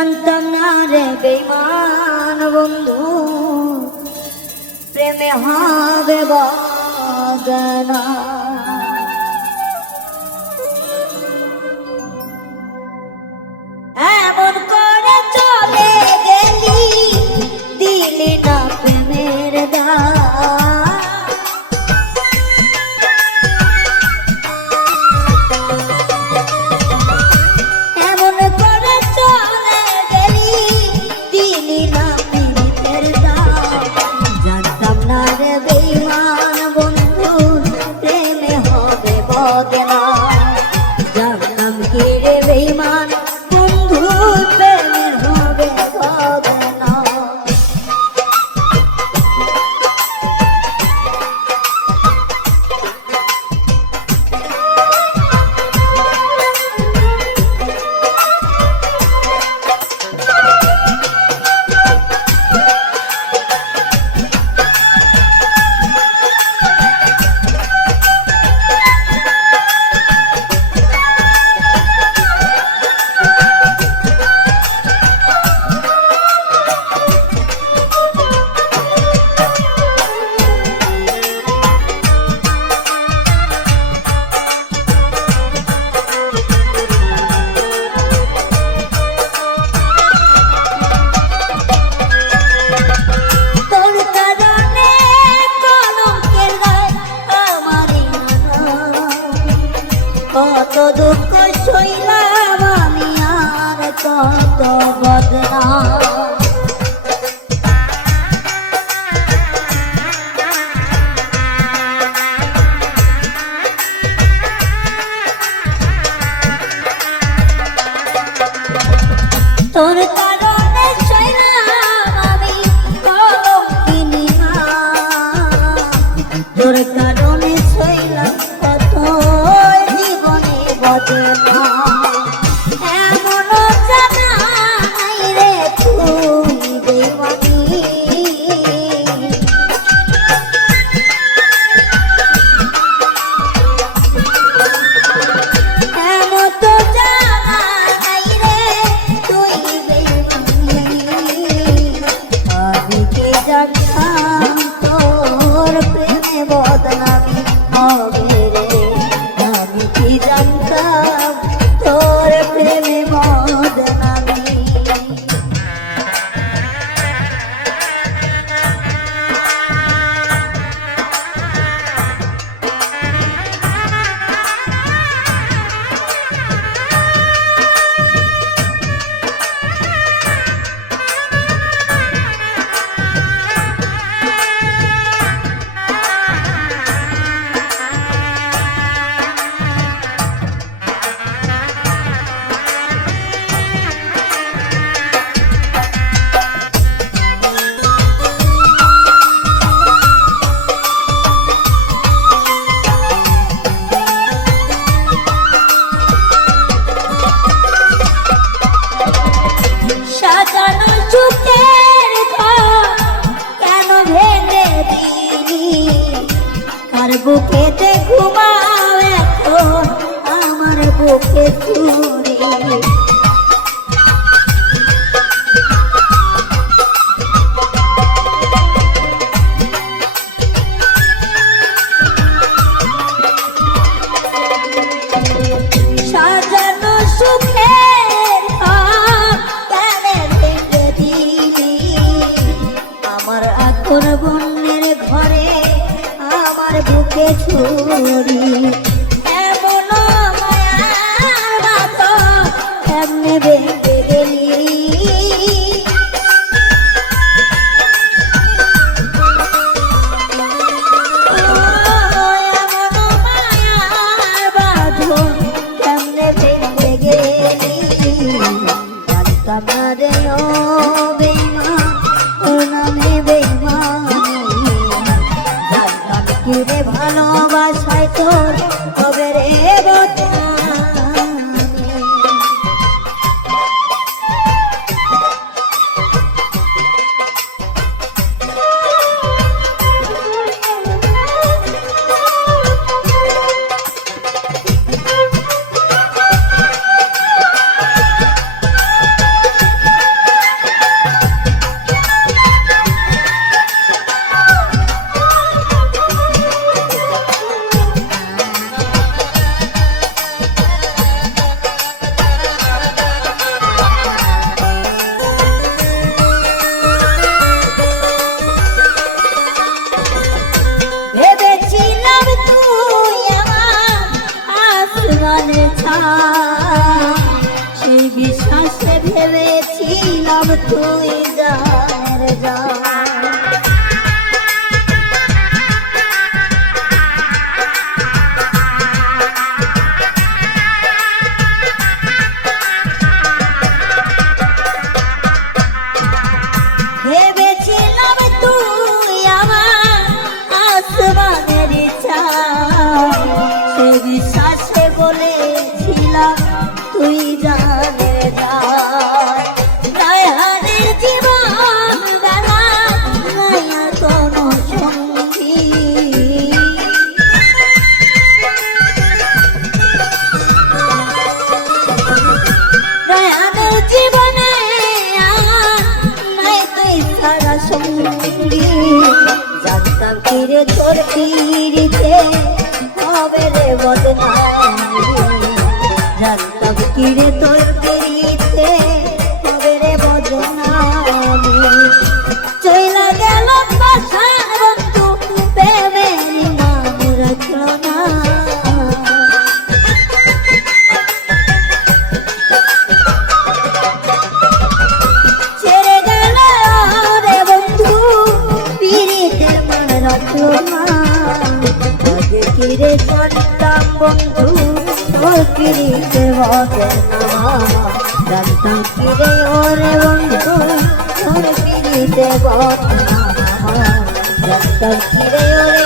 জানতাম না রে বেঈমান বন্ধু প্রেমে হবে বদনা। এমন করে চলে গেলি দিলি না প্রেমের দাম। এমন করে চলে গেলি দিলি না প্রেমের দাম। জানতাম না রে বেঈমান বন্ধু প্রেমে হবে বদনা। জানতাম কি রে বেঈমান বন্ধু প্রেমে হবে বদনা। কত দুঃখ সইলাম আমি আর কত বদনাম। তোর কারণে সইলাম আমি কলঙ্কিনী নাম। তোর কারণে সইলাম কত জীবনে বদনা। এমনও জানা নাই রে তুই বেঈমানি। এমন তো জানা নাই রে তুই বেঈমানি। আমি কি জানতাম তোর প্রেমে বদনামি হবে রে। আমি কি জানতাম তোর প্রেমে বদনামি। সাজানো সুখের ঘর কেন ভেঙে দিলি। কার বুকেতে ঘুমাও এখন আমার বুকে চুরি। সাজানো সুখের ঘর কেন ভেঙে দিলি। আমার আকুল বন্যের ঘরে আমার বুকে ছুরি। এমন মায়ার বাঁধন কেমনে ভেঙে গেলি। এমন মায়ার বাঁধন কেমনে ভেঙে গেলি। জানতাম না রে ও বেঈমান তোর নামে বেঈমানি। জানতাম কি রে ভালোবাসায় তোর হবে রে বদনামি। ভেবেছিলাম তুই জানের জান ভেবেছিলাম তুই আমার আসমানের চাঁদ সে বিশ্বাসে বলেছিলাম তুই জানের জান দয়ালের জীবন বেলা মায়া কোনো সঙ্গী দয়ালের জীবনে নাই তুই সারা সঙ্গী জানতাম ফিরে তোর ফিরিতে হবে রে বদনামি জানতাম ফিরে তোর ফিরিতে হবে রে বদনামি চইলা গেল পাশার বন্ধু প্রেমের নাম রাখল না ছেড়ে গেল রে বন্ধু পীড়িতের মান রাখল না আগে ফিরে চলতাম বন্ধু তোর পীড়িতে হবে না জানতাম ফিরে ওরে বন্ধু তোর পীড়িতে হবে না জানতাম ফিরে ওরে